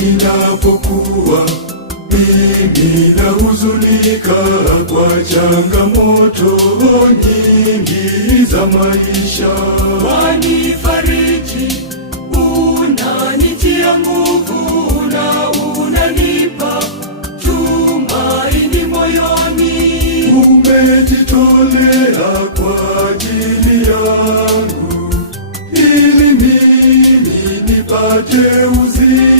ninapokuwa mimi nahuzunika kwa changamoto nyingi za maisha. Wanifariji, unanitia nguvu na unanipa tumaini moyoni. Umejitolea kwa ajili yangu ili mimi nipate uzima.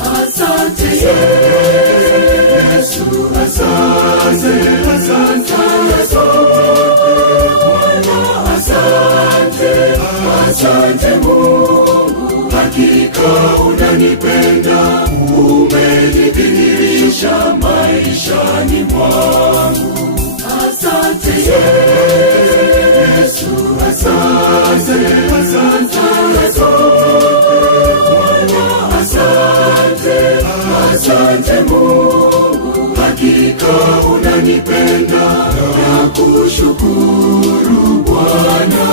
Asante Yesu, asante, asante Yesu, Bwana, asante, asante Mungu, hakika unanipenda, umejidhihirisha maishani mwangu. Asante Yesu, asante, asante Yesu, asante Mungu, hakika unanipenda, nakushukuru Bwana.